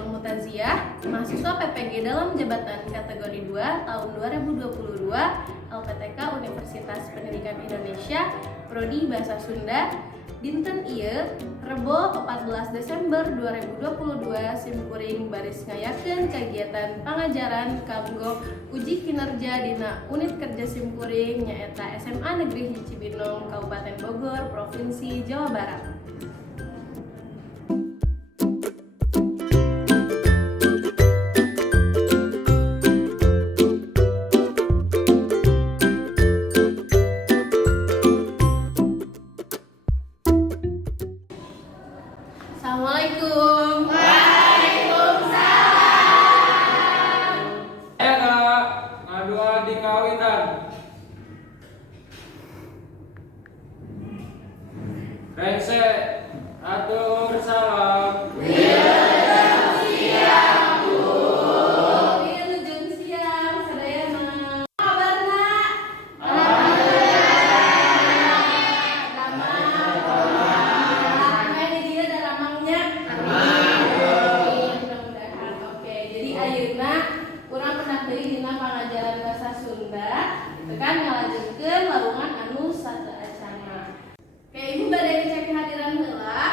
Fatul Mutaziah, mahasiswa PPG dalam jabatan kategori 2 tahun 2022 LPTK Universitas Pendidikan Indonesia, Prodi Bahasa Sunda. Dinten ieu Rebo 14 Desember 2022 simkuring baris ngayakeun kagiatan pangajaran kanggo uji kinerja dina unit kerja simkuring nyaeta SMA Negeri Cibinong, Kabupaten Bogor, Provinsi Jawa Barat. Assalamualaikum. Waalaikumsalam. Saya Kak, ngadu adik kawitan. Rese, atur salam. Pangajaran bahasa Sunda tekan ngalajeunkeun lawungan anu sateu acana. Oke, Ibu bade ngecek kehadiran heula.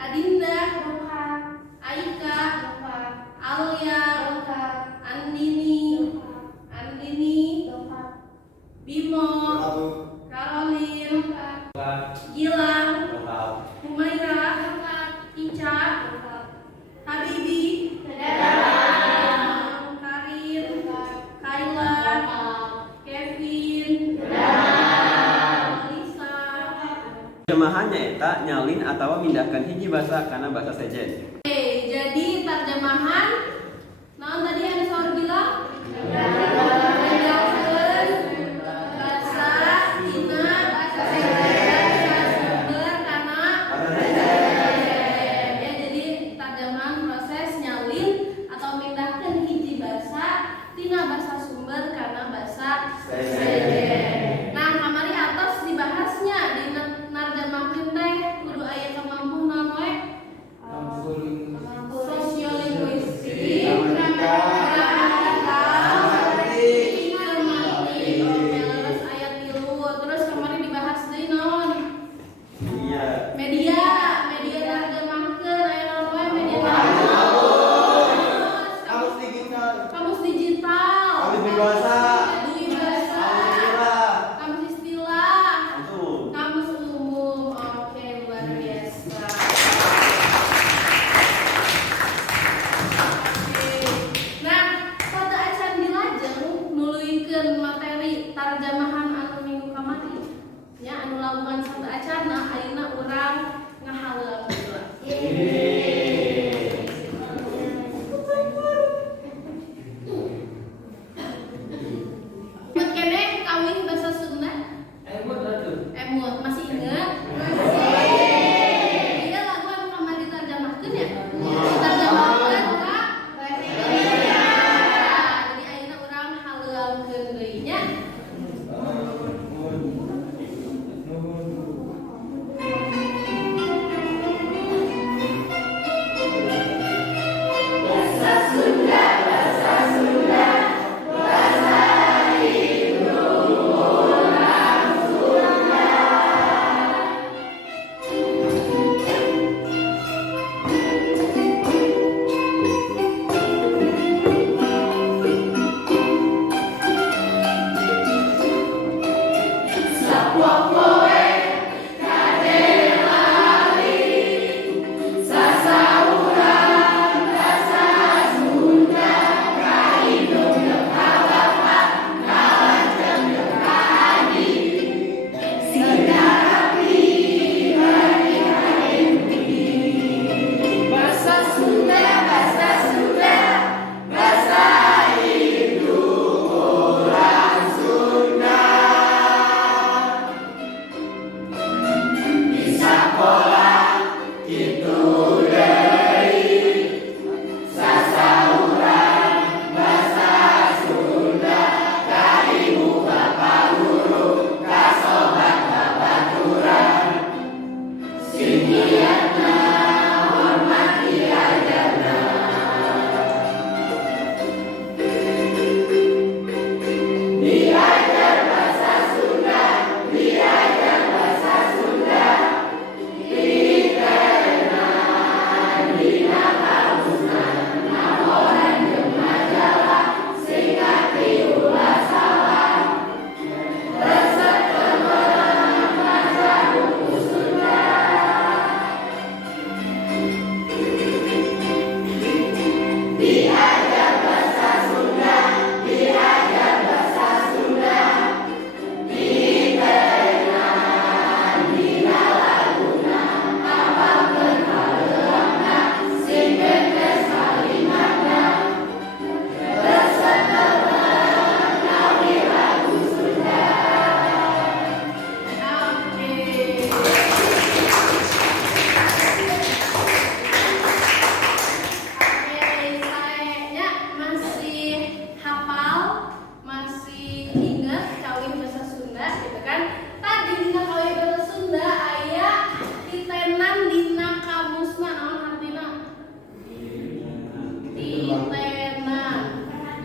Adinda lengkap, Aika lengkap, Alia lengkap, Andini lengkap, Bimo, Karolin lengkap, Gilang lengkap, Humaira lengkap, Ica lengkap, Habibi Terjemahannya eta nyalin atau mindahkan hiji basa kana basa sejen. Oke, jadi terjemahan naon tadi yang saur bilang? Mindahkeun basa dina basa sejen sumber kana basa sejen. Ya, jadi terjemahan proses nyalin atau mindahkeun hiji basa dina basa sumber kana basa sejen. Nah, kamari atos dibahasnya dina narjamahkeun teh kudu aya kemampuan we.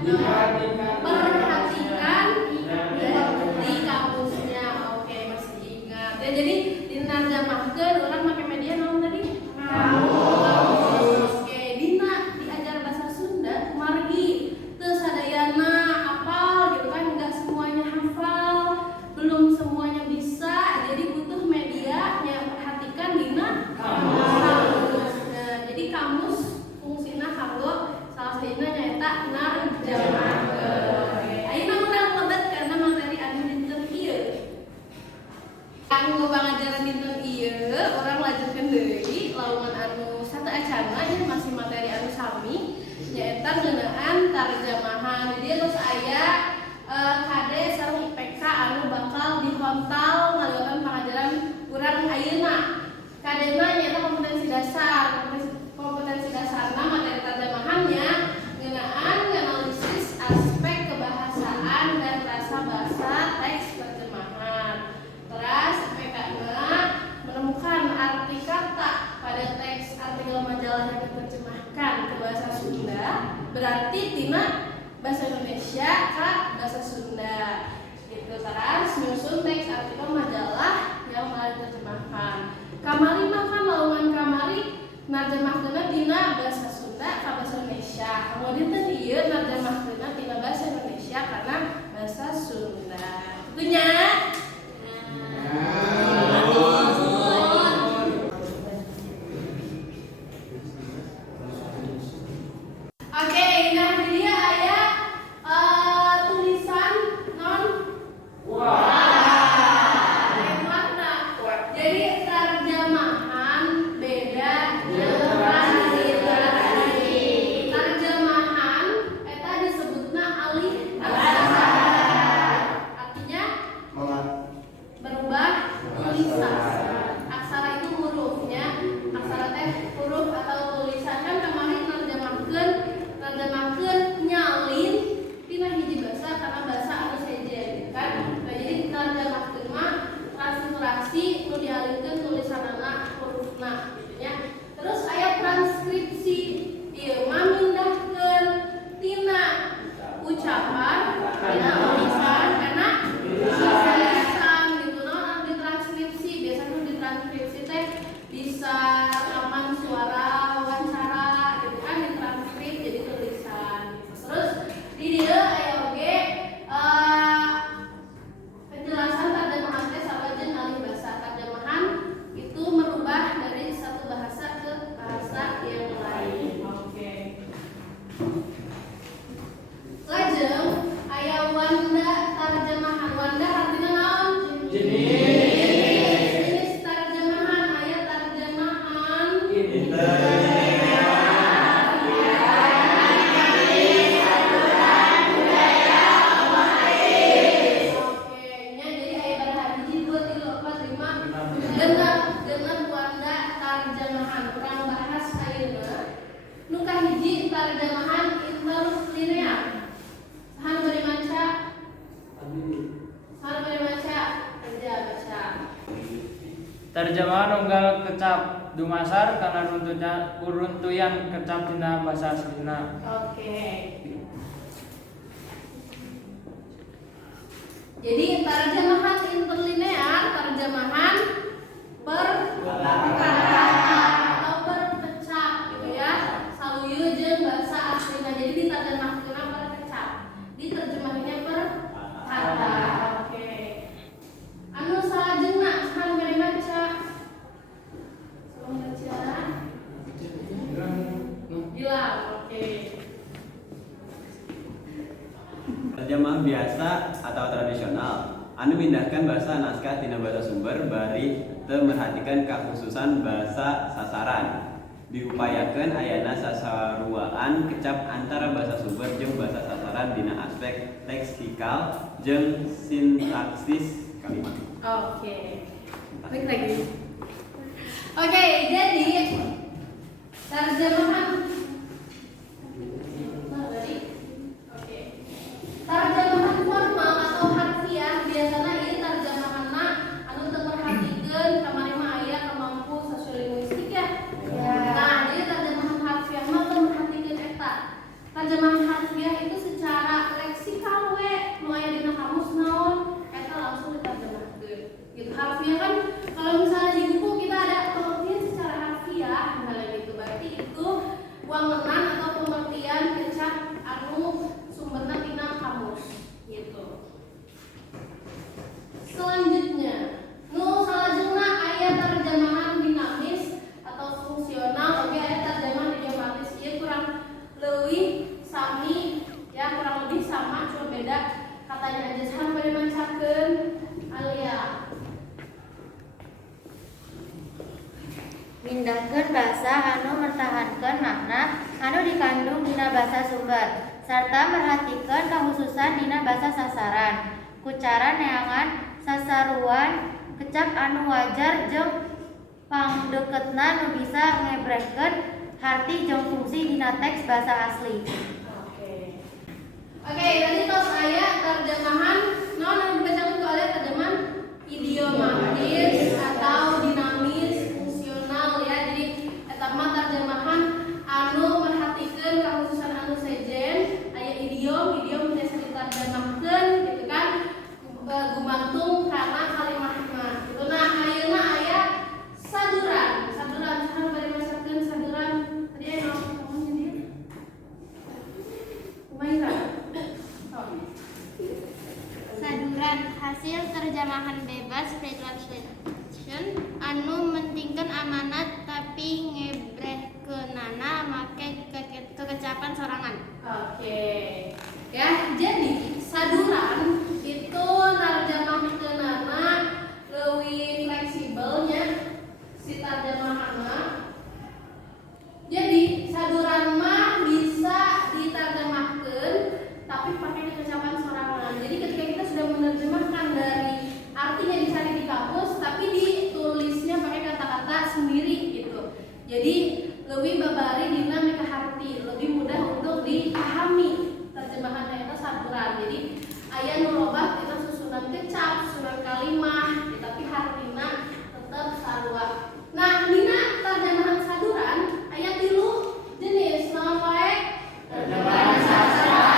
perhatikan di kampusnya. Oke, masih ingat ya. Jadi dinarjamahkeun orang pakai media naon tadi? Kamus. Oke, dina diajar bahasa Sunda kumargi teu sadayana apal gitu kan, enggak semuanya hafal, belum semuanya bisa, jadi butuh media yang perhatikan dina kamus. Nah, jadi kamus fungsina kanggo salah satunya nyaeta narjamahkeun. Ayeuna urang lebet karena materi anu dinten ieu. Kanggo pangajaran dinten ieu, urang lanjutkeun deui laungan anu satu acana nya masih materi anu sami nyaeta ngeunaan tarjamahan. Jadi geus aya KD sareng IPK anu bakal dihontal ngaliwatan pangajaran urang ayeuna. KD-na nyaeta kompetensi dasar. Kompetensi dasarna materi tarjamahannya ngeunaan analisis aspek kebahasaan dan rasa bahasa teks terjemahan. Terus IPK-na menemukan arti kata pada teks artikel majalah yang diterjemahkan ke bahasa Sunda, berarti tina bahasa Indonesia ke bahasa Sunda. Gitu. Terus nyusun teks artikel majalah yang malah diterjemahkan. Kamari makan laungan kamari narjamahkeunna tina bahasa Sunda ka bahasa Indonesia. Kemudian teh ieu narjamahkeunna tina bahasa Indonesia karena bahasa Sunda. Tentunya oke, nah dia aya tulisan non warna. Jadi tarjamahan beda jeung literasi. Tarjamahan eta disebutna alih aksara. Artinya berubah tulisan. Aksara itu hurufnya. Aksara teh huruf atau tulisan. Kan kemarin narjamahkeun nyalin tina hiji basa karena basa anu sejen kan. Nah, jadi narjamahkeun mah transliterasi nu dialihkeun tulisanana hurufna gitu nya. Terus aya transkripsi. Ieu mah mindahkeun tina ucapan tina tulisan kana tulisan gitu. Nah, ditranskripsi biasanya ditranskripsi teh bisa rekaman suara wawancara gitu kan, ditranskrip jadi tulisan. Terus di dieu aya oge penjelasan tarjamahan teh sabajeun alih basa. Tarjamahan itu merubah dari satu bahasa ke bahasa yang lain. Oke. Lajeng aya wanda tarjamahan. Wanda artinya naon? Jenis tarjamahan aya tarjamahan Oke, nya jadi aya baraha hiji 2 3 4 5 genep wanda tarjamahan. Urang bahas ayeuna nu kahiji tarjamahan interlinear. Saha nu bari maca? Saha nu bari maca? Kerja baca. Terjemahan unggal kecap dumasar karena runtuyan kecap dina bahasa Sunda. Oke. Jadi tarjamahan interlinear, tarjamahan per kata atau per kecap gitu ya. Saluyu jeung bahasa aslina. Jadi ditarjemahkeunna per kecap. Diterjemahinnya per kata. Oke. Anu salajengna saha nu bari maca? Salam baca. Gilang. Oke. Terjemah biasa atau tradisional anu mindahkan bahasa naskah tina bahasa sumber bari teu merhatikan kakhususan bahasa sasaran. Diupayakeun ayana sasaruaan kecap antara bahasa sumber jeung bahasa sasaran dina aspek leksikal jeung sintaksis kalimat. Oke. Balik lagi. Oke, jadi tarjamahan tarjamahan formal atau harfiah biasanya ini tarjamahanna anu teu perhatikeun kamari mah aya kemampu sosiolinguistik ya. Nah, jadi tarjamahan harfiah mah teu perhatikeun eta. Terjemahan harfiah itu secara leksikal we nu aya dina kamus naon eta langsung diterjemahkeun. Gitu harfiah kan kalau misalnya di buku kita ada pengertian secara harfiah misalnya gitu berarti itu wangenan atau pengertian kecap anu sumberna tina kamus gitu. Selanjutnya nu salajengna aya terjemahan dinamis atau fungsional oke aya terjemahan idiomatis ieu kurang leuwih sami ya kurang lebih sama cuma beda katanya aja sahan bade mancakeun Alia. Mindahkeun basa anu mertahankeun makna anu dikandung dina basa sumber sarta merhatikeun kahususan dina basa sasaran. Ku cara neangan sasaruan kecap anu wajar jeung pangdeukeutna nu bisa ngebrehkeun harti jeung fungsi dina teks basa asli. Oke, tadi tos aya terjemahan naon anu dibacakeun ku Alia terjemahan idiomatis atau dinamis fungsional ya. Jadi eta mah terjemahan anu merhatikeun kakhususan anu sejen aya idiom biasa diterjemahkeun gitu kan gumantung karena kalimatna gitu. Nah ayeuna aya saduran sahan bade masakeun saduran tadi aya naon jadi Umaira. Saduran hasil terjemahan bebas free translation anu mentingkeun amanat tapi ngebrehkeunana make kekecapan sorangan. Oke. Ya, jadi saduran itu narjamahkeunana leuwih fleksibelnya si tarjamahanna. Jadi saduran mah bisa diterjemahkeun tapi pakai kekecapan sorangan. Jadi ketika kita sudah menerjemahkan dari artinya dicari di kamus tapi ditulisnya pakai kata-kata sendiri gitu. Jadi lebih babari dina mika harti, lebih mudah untuk dipahami terjemahan eta saduran. Jadi aya nu loba kita susunan kecap, susunan kalimah, tapi hartina tetap sarua. Nah, dina terjemahan saduran aya 3 jenis naon wae? Terjemahan sastra,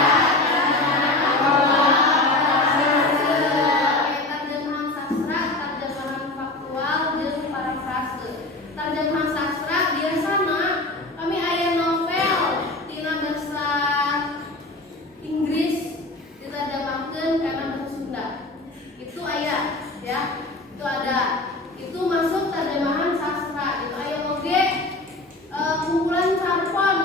terjemahan sastra, terjemahan faktual, jeung parafrase. Terjemahan sastra biasana kami aya novel tina bahasa Inggris diterjemahkeun kana bahasa Sunda. Itu aya ya. Itu ada. Itu masuk terjemahan sastra. Itu aya oge kumpulan carpon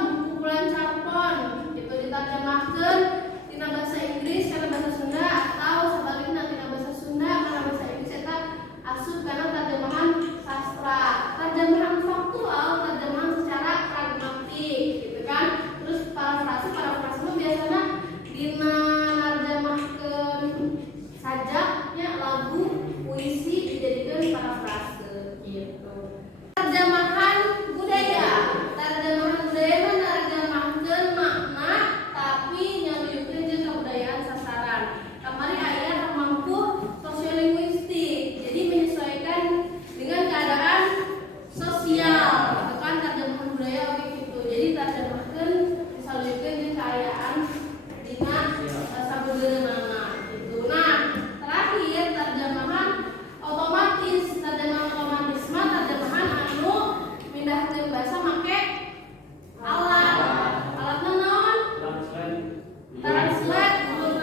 itu diterjemahkeun tina bahasa Inggris kana bahasa Sunda atau sebaliknya tina bahasa Sunda kana bahasa Inggris eta asup kana terjemahan sastra. Terjemahan faktual, terjemahan secara pragmatik gitu kan. Terus parafrase mah biasana dina narjamahkeun sajaknya lagu, puisi dijadikeun parafrase gitu. Terjemahan budaya mah narjamahkeun makna tapi nyaluyukeun jeung kabudayaan sasaran. Kamari aya mampu sosiolinguistik. Jadi menyesuaikan dengan keadaan sosial. Itu kan terjemahan budaya oke gitu. Jadi terjemahkeun disaluyukeun jeung kaayaan dina sabeureunana gitu. Nah, terakhir terjemahan otomatis. Terjemahan otomatis mah terjemahan anu mindahkeun basa make alat. Alatna naon? Translate, kamus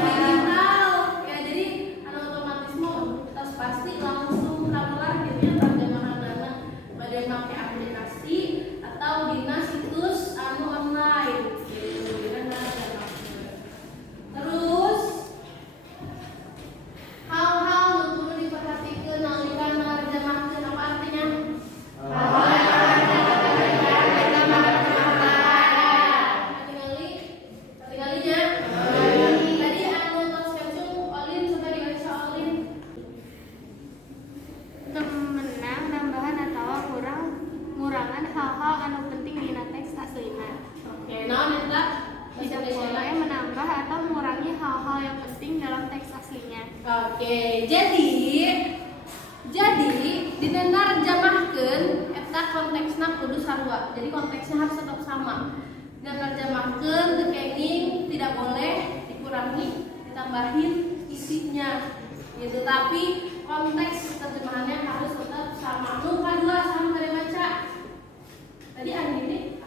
digital. Ya jadi anu otomatis mah tos pasti langsung kamular gitu terjemahanna bade make aplikasi atau dina situs anu online gitu. Dina narjamahkeun. Terus hal-hal nu kudu diperhatikeun nalika narjamahkeun apa artinya? Katingali tadi anu tos kencung Olin coba dibaca Olin. Menang nambahan atau ngurangan hal-hal anu penting dina teks aslina. Oke, naon eta? Tidak boleh menambah atau mengurangi hal-hal yang penting dalam teks aslinya. Oke, jadi dina narjamahkeun eta eta konteksna kudu sarua. Jadi konteksnya harus tetap sama. Dan nerjemahkeun teu kenging, tidak boleh dikurangi, ditambahin isinya. Gitu. Tapi konteks terjemahannya harus tetap sama. Nu kadua sama kade maca. Tadi Andini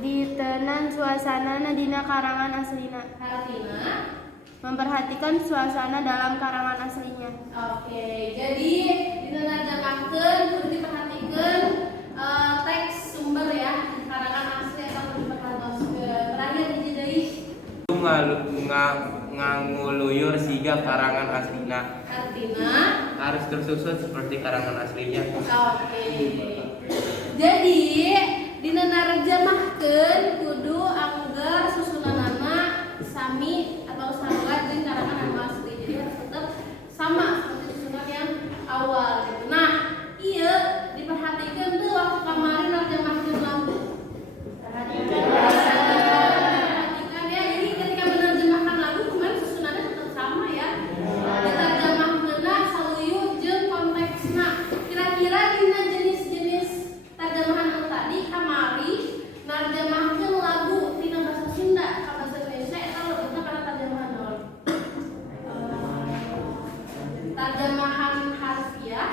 ditenan suasana dina karangan aslina. artinya Memperhatikan suasana dalam karangan aslinya. oke, jadi diterjemahkeun kudu diperhatikeun teks sumber ya, karangan asli atau diperhatikeun. Terakhir hiji deui nganguluyur siga karangan aslina. artinya Harus tersusun seperti karangan aslinya. oke. Jadi dina narjamahkeun kudu angger susunanana sami atau sarua jeung karangan anu asli. Jadi harus tetap sama seperti susunan yang awal gitu. Nah, ieu diperhatikeun tuh waktu kamari narjamahkeun lagu. Perhatikan ya, jadi ketika menerjemahkan lagu kemarin susunannya tetap sama ya. Diterjemahkeunna saluyu jeung konteksna. Kira-kira dina jenis-jenis terjemahan anu tadi kamari narjamahkeun lagu tina basa Sunda ka basa Indonesia eta lebetna kana terjemahan naon? Terjemahan harfiah,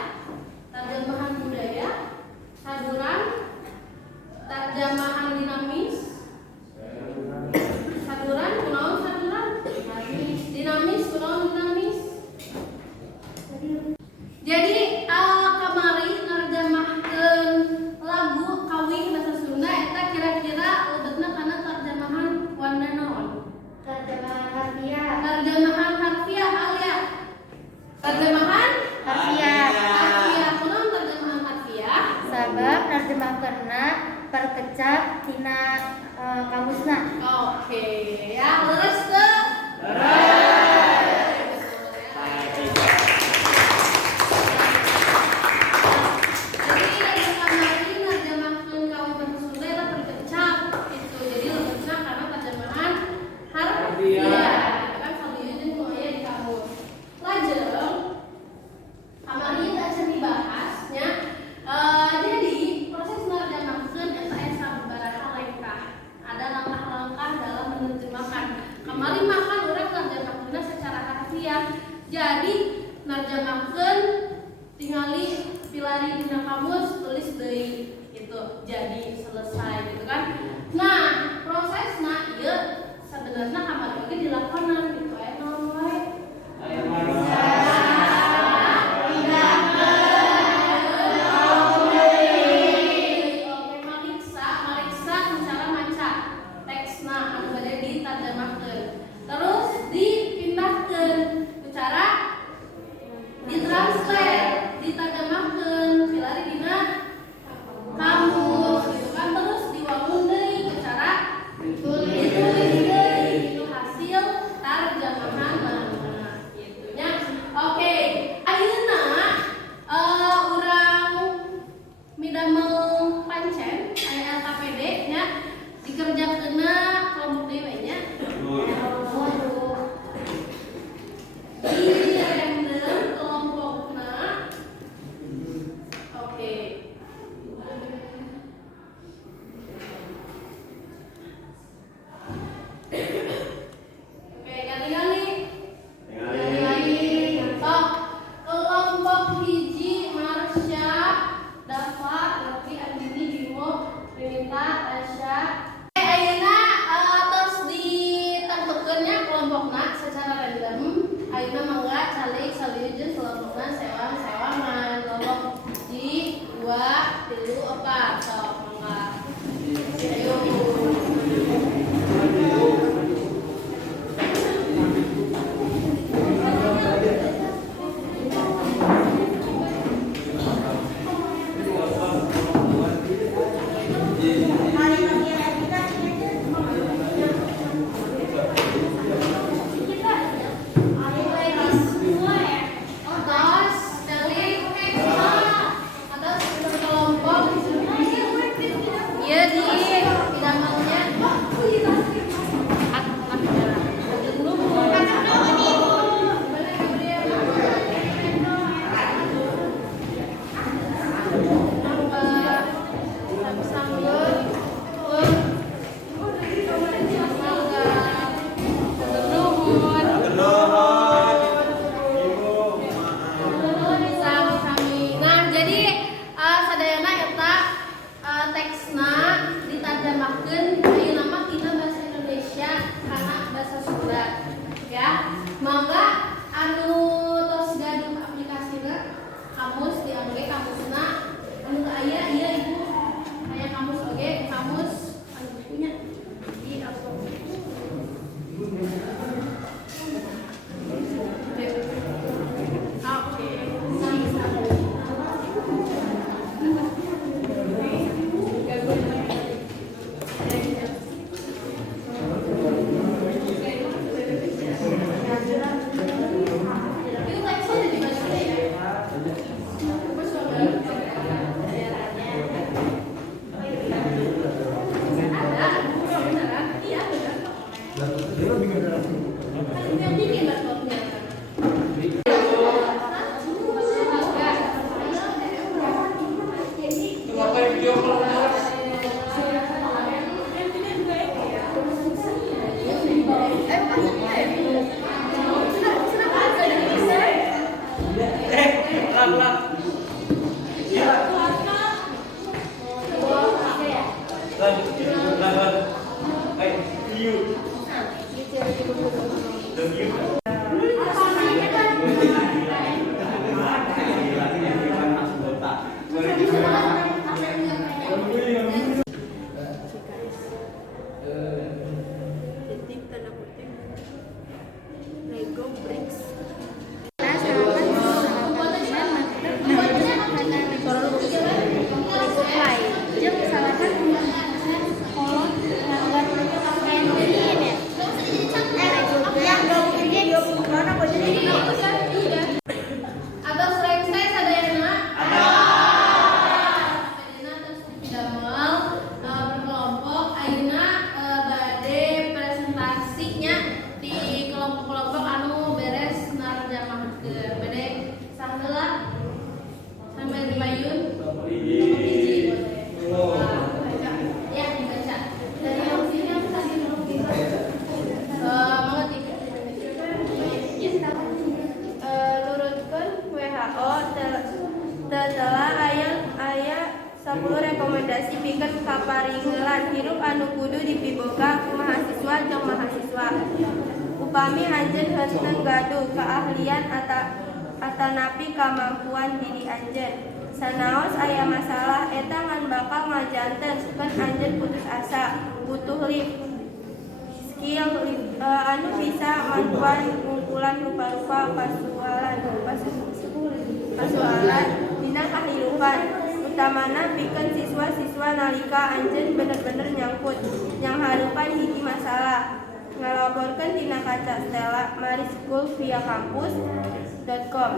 terjemahan budaya, saduran, terjemahan dinamis. Saduran kunaon saduran? Dinamis kunaon dinamis? Jadi kamari narjamahkeun lagu kawih basa Sunda eta kira-kira lebetna kana terjemahan warna naon? Terjemahan harfiah. Terjemahan harfiah Alia. Terjemahan Harfiah. harfiah. Kunaon terjemahan harfiah? Sabab narjemahkeunna perkecap tina kamusna. Oke, ya leres tuh. Jadi dari kamari narjamahkeun kawih basa Sunda eta perkecap itu. Jadi lebetna karena terjemahan harfiah. Kan saluyu jeung nu aya di kamus. Lajeng kamari teh acan dibahasnya. Jadi proses narjamahkeun eta aya sababaraha langkah. Ada langkah-langkah dalam menerjemahkan. Kamari makan urang narjamahkeunna secara harfiah. Jadi narjamahkeun tingali pilari dina kamus tulis deui gitu. Jadi selesai gitu kan. Nah, prosesna ieu sebenarnya kamari oge dilakonan gitu aya naon wae. Oke, mariksa cara maca teksna anu bade ditarjemahkeun. Terus dipindahkeun ku cara ditranslate, ditarjemahkeun pilari dina kamus gitu kan. Terus diwangun deui ku cara ditulis deui itu hasil tarjemahan mana gitu nya. Oke, ayeuna urang midamel pancen aya LKPD nya dikerjakeunna kelompok deui we nya. Di random kelompokna. Oke. Oke, ganti-ganti. Oh, kelompok hiji Marsha, Dava, Lutfi, Andini, Bimo, Rinita, Tasya. Ayeuna tos ditentukeunnya kelompokna secara random. Ayeuna mangga calik saluyu jeung kelompokna sewang-sewangan. Kelompok hiji, 2, 3, 4. Sok mangga. Ayo. Lego Bricks. Atau selesai sadayana? Sadayana terus damel berkelompok. Ayeuna bade presentasinya di kelompok-kelompok anu beres narjamahkeun. Bade saheula sampai dibayun. Hiji. Ya, dibaca. Dari yang sini aku kasih Nurutkeun WHO telah aya 10 rekomendasi pikeun kaparingeulan hirup anu kudu dipiboga ku mahasiswa jeung mahasiswa. Upami anjeun henteu gaduh keahlian atanapi kamampuan diri anjeun. Sanaos aya masalah eta ngan bakal ngajanten sukeun anjeun putus asa, butuh lift skill anu bisa mantuan ngungkulan rupa-rupa pasualan dina kahirupan utamana pikeun siswa-siswa nalika anjeun bener-bener nyangkut yang harupan hiji masalah. Ngalaporkeun tina kaca Stella Maris School via kampus.com.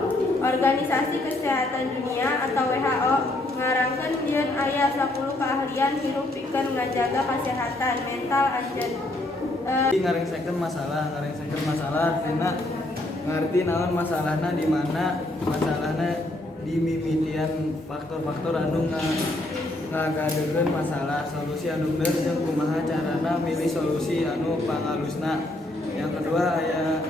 Organisasi Kesehatan Dunia atau WHO ngarangkeun yeun aya 10 keahlian hirup pikeun ngajaga kesehatan mental anjeun. Ngaringsekeun masalah artinya ngarti naon masalahna di mana masalahna di mimitian faktor-faktor anu ngagadegeun masalah solusi anu bener jeung kumaha carana milih solusi anu pangalusna. Yang kedua aya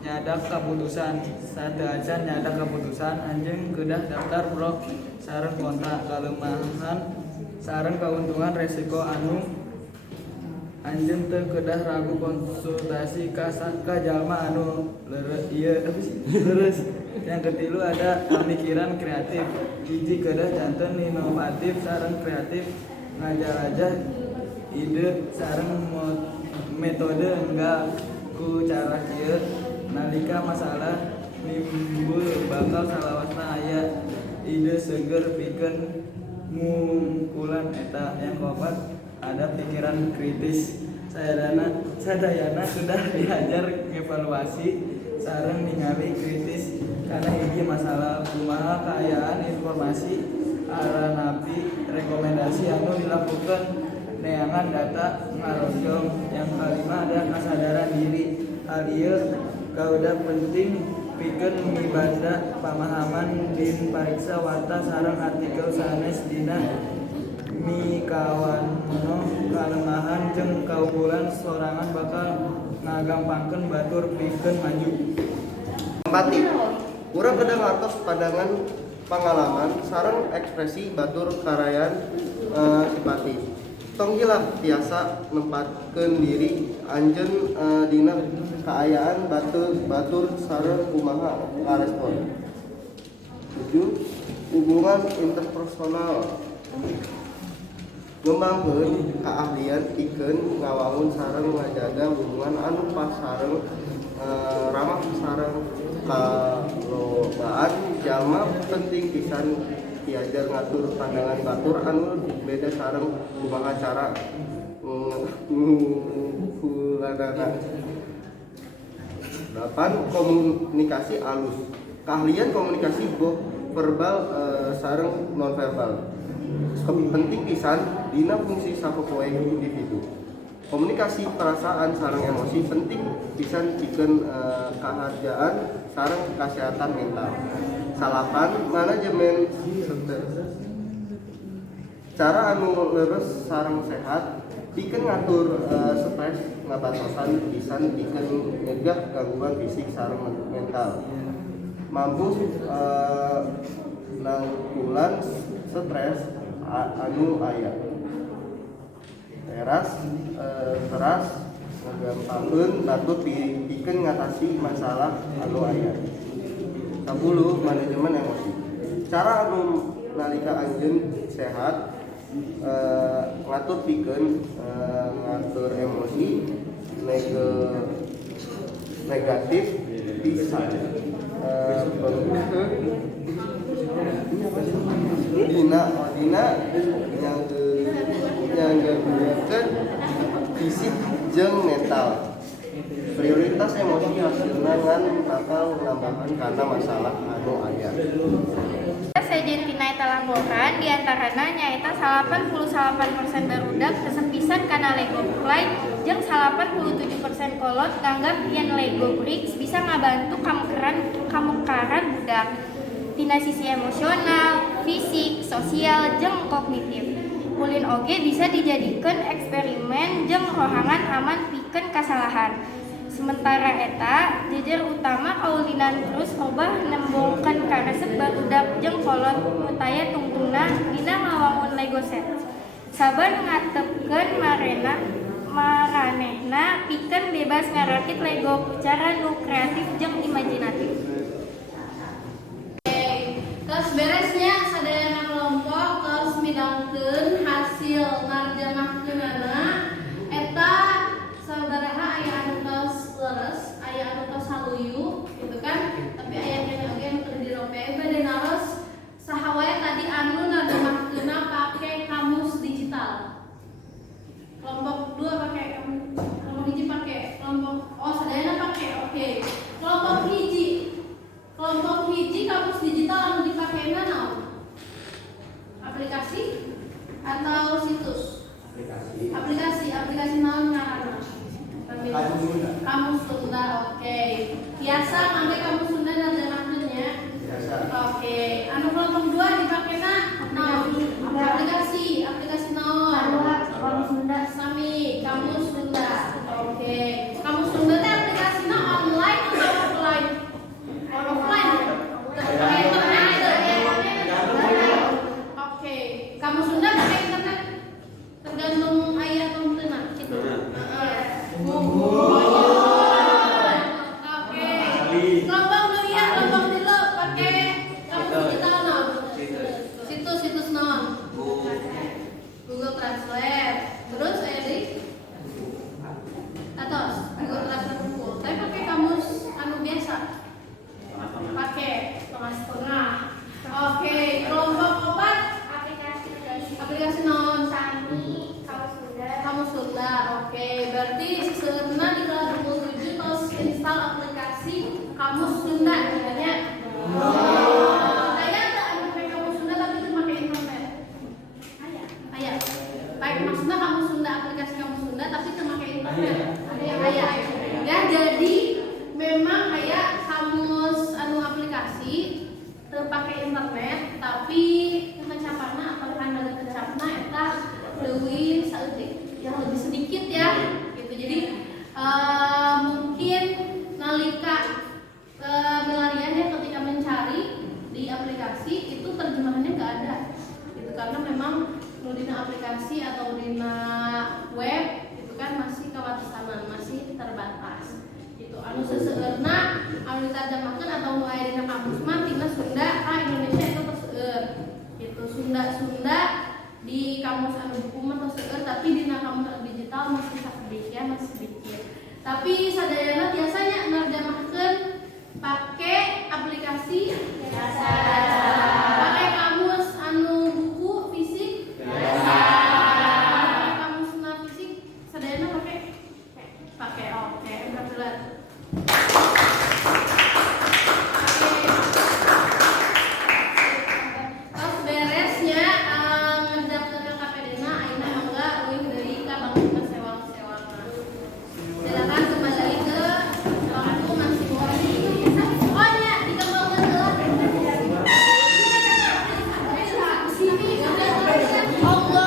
nyadak keputusan sateu acan nyadak keputusan anjeun kedah daftar pro sareng kontak kalemahan sareng kauntungan resiko anu anjeun teu kedah ragu konsultasi ka jalma anu leureuh leureuh. Yang ketilu ada pamikiran kreatif. Hiji kedah janten inovatif sareng kreatif ngajarajah ide sareng metode enggal ku cara kieu nalika masalah nimbul bakal salawasna aya ide seger pikeun ngungkulan eta. Yang keempat ada pikiran kritis. Sadayana sudah diajar evaluasi sareng ningali kritis karena hiji masalah kumaha kaayaan informasi aranapi rekomendasi anu dilakukan neangan data ngarojong. Yang kelima ada kesadaran diri. Hal ieu kaudah penting pikeun mibanda pamahaman din pariksa warta sareng artikel sanes dina mikawano kalemahan jeung kaunggulan sorangan bakal ngagampangkeun batur pikeun maju. Empati. Urang kedah ngartos pandangan pangalaman sareng ekspresi batur karayan simpati. Tong hilah tiasa nempatkeun diri anjeun dina kaayaan batur sareng kumaha ngarespon. 7. Hubungan interpersonal. Ngembangkeun keahlian pikeun ngawangun sareng ngajaga hubungan anu pas sareng ramah sareng kalobaan jalma penting pisan diajar ngatur pandangan batur anu beda sareng kumaha cara ngukulanana. 8. Komunikasi alus. Keahlian komunikasi verbal sareng nonverbal penting pisan dina fungsi sapopoe individu. Komunikasi perasaan sareng emosi penting pisan pikeun kaharjaan sareng kesehatan mental. 8. Manajemen cara anu leres sareng sehat pikeun ngatur stres ngabatosan pisan pikeun nyegah gangguan fisik sareng mental. Mampu nanggulan stres anu aya. Teras ngagampangkeun tatut pikeun ngatasi masalah anu aya. 10. Manajemen emosi. Cara anu nalika anjeun sehat ngatur pikeun ngatur emosi negatif bisa dina yang ngaguykeun fisik jeung mental. Prioritas emosi hasilna ngan bakal nambahan karena masalah anu aya. Sejen tina eta laporan diantarana nyaeta 88% barudak kesepisan kana Lego Play jeung 87% kolot nganggap yen Lego Bricks bisa ngabantu kamekaran budak tina sisi emosional, fisik, sosial, jeung kognitif. Ulin oge bisa dijadikeun eksperimen jeung rohangan aman pikeun kasalahan. Sementara eta, jejer utama kaulinan terus robah nembongkeun karesep barudak jeung kolot mutaya tungtungna dina ngawangun Lego set. Saban ngatepkeun maranehna pikeun bebas ngarakit Lego cara nu kreatif jeung imajinatif. Tos beresnya sadayana kelompok tos midangkeun hasil narjamahkeunana eta sabaraha aya anu tos leres, aya anu tos haluyu gitu kan. Tapi aya anu oge anu teu dirope bade naros saha wae tadi anu narjamahkeunna pake kamus digital. Kelompok 2 pakai kamus, kelompok 1 pakai kelompok sadayana pakai. Oke. Kelompok hiji kamus digital anu dipakeina naon? Aplikasi atau situs? Aplikasi naon ngaranna? Kamus Sunda. Oke. Biasa ngangge kamus Sunda narjamahkeunnya? Biasa. Oke. Anu kelompok 2 dipakeina naon? Aplikasi naon? Kamus Sunda. Sami, kamus Sunda. Oke. Kamus Sunda teh aplikasina online atau offline? Offline. Oke. Kamus Sunda pakai internet? Tergantung aya atau teu gitu. Oke. Kelompok 2 ya, kelompok 3 pakai kamus digital naon? Situs naon? Google Translate. Terus aya deui? Atos, Google Translate full. Tapi pakai kamus anu biasa. Pakai setengah-setengah. Oke, kelompok 4 aplikasi naon? Sami, kamus Sunda. Oke, berarti seseueurna di kelas 27 tos install aplikasi kamus Sunda namanya. Aya teu anu pakai kamus Sunda tapi teu pakai internet? Aya. Pakai maksudna kamus Sunda, aplikasi kamus Sunda tapi teu pakai internet. Aya. Ya, jadi memang aya kamus anu aplikasi teu pakai internet tapi kecapanna atau handap kecapna eta leuwih saeutik, yang lebih sedikit ya gitu. Jadi mungkin nalika pelarian ya ketika mencari di aplikasi itu terjemahannya nggak ada gitu, karena memang dina aplikasi atau dina web itu kan masih kawatasanan, masih terbatas gitu. Anu seseueurna anu ditarjamahkeun atau nu aya dina kamus mah tina Sunda ka Indonesia itu terseueur gitu. Sunda di kamus anu buku mah terseueur, tapi dina kamus digital masih sedikit. Tapi sadayana biasanya narjamahkeun pakai aplikasi biasa. Pakai kamus anu buku fisik biasa. Pakai kamus na fisik sadayana pakai oke, berat. Pas beresnya ngedaftar ke KPD-na ayeuna mangga eueuh deui ka bangku sewang-sewangna. Silakan kembali ke bangku masing-masing. Oh nya dikembangkeun heula. Sini. Oh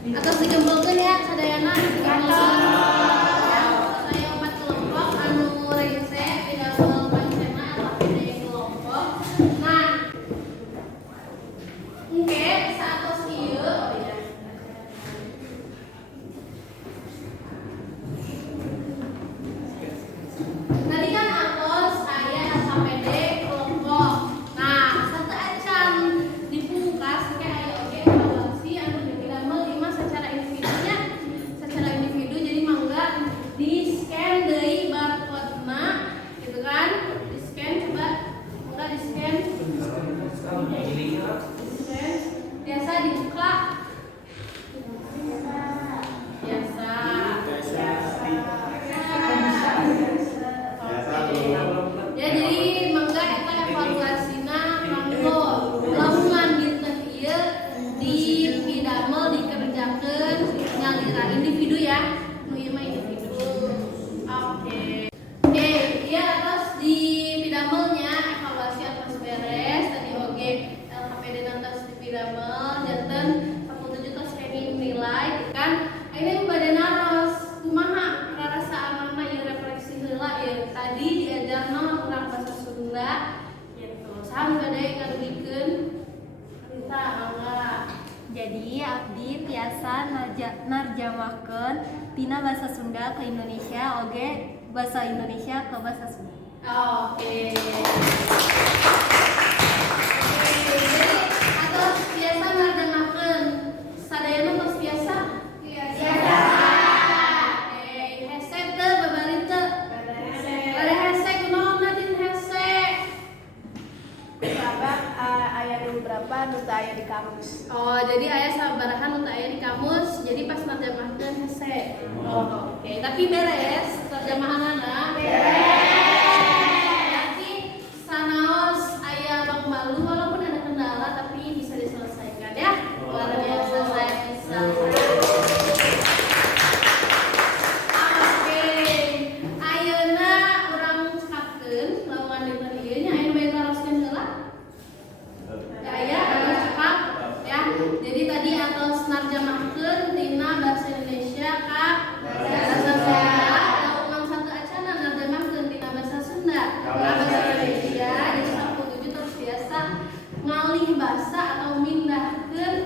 Atas digempelkeun ya sadayana digempelkeun. Ya, saya 4 kelompok anu rese pidamel pancena eta pede kelompok. Nah, oke, satos ieu oh ya. Tadi kan atos aya LKPD kelompok. Nah, satu acan dipungkas ke aya oge evaluasi anu dipidamel lima secara individunya. Secara individu jadi mangga di-scan deui barcode-na gitu kan. Di-scan coba mangga di-scan. Di-scan. Biasa dibuka. Biasa. Ya jadi mangga eta evaluasina mangga lamungan dinten ieu dipidamel dikerjakeun nyalira individu ya. Nu ieu mah individu. Oke. Oke, ieu atas dipidamelnya evaluasi atas beres tadi oge LKPD atas dipidamel janten 17 tos kenging nilai kan. Ayeuna badanna ros kumaha rarasaanna ieu refleksi heula ieu tadi diajarna urang basa Sunda gitu. Saha gade ngarugikeun Rita angga. Jadi abdi tiasa narjamahkeun tina basa Sunda ke Indonesia oge basa Indonesia ke basa Sunda. Oke. Jadi atos biasa narjamahkeun sadayana tos biasa? Biasa. Oke, hese teu babari teu? Bari hese kunaon din hese? Aya nu berapa nu teu aya di kamus. Oh, jadi aya sabaraha nu teu aya di kamus. Jadi pas narjamahkeun hese. Oh, oke. Tapi beres terjemahanana? Berarti sanaos aya malu walaupun ada kendala tapi bisa diselesaikan ya. Luar biasa saya bisa. Oke. Ayeuna urang cekapkeun lawan dinten ieu nya aya nu bae taroskeun heula. Ya aya anu cekap ya. Jadi tadi atos narjamahkeun tina bahasa Indonesia ka bahasa Sunda. Lawan satu acana narjamahkeun tina bahasa Sunda ka bahasa Indonesia. Jadi 17 terus biasa ngalih bahasa atau mindahkeun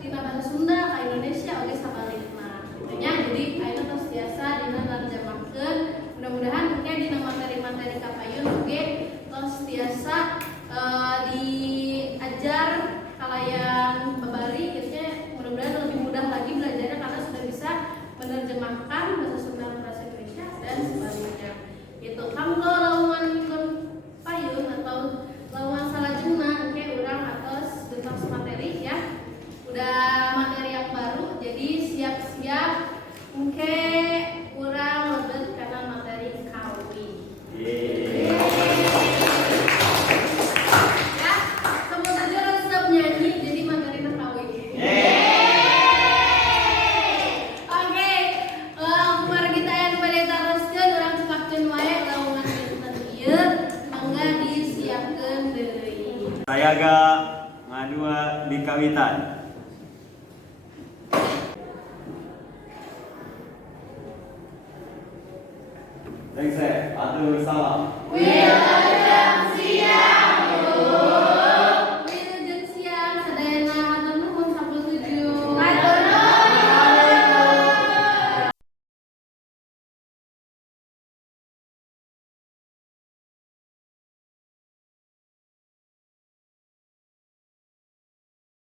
tina bahasa Sunda ka Indonesia oge sabalikna. Gitu nya. Jadi ayeuna terus biasa dina narjamahkeun. Mudah-mudahan oke dina materi-materi kapayun oge terus biasa diajar kalayan babari gitu ya. Mudah-mudahan lebih mudah lagi belajarnya karena sudah bisa menerjemahkan bahasa Sunda ke bahasa Indonesia dan sebaliknya. Gitu. Kamu lawan payun atau lawan salajengna oke urang atos gentos materi ya. Udah materi yang baru jadi siap-siap oke urang lebet karena materi kawi. Ya, sebut aja resep nyanyi jadi materi kawi. Oke, kemarin kita yang pada taroskeun urang cepatkeun wae laungan dinten ieu mangga disiapkeun deui. Saya ga ngadua di kawitan. Thanks, atur salam. Wih,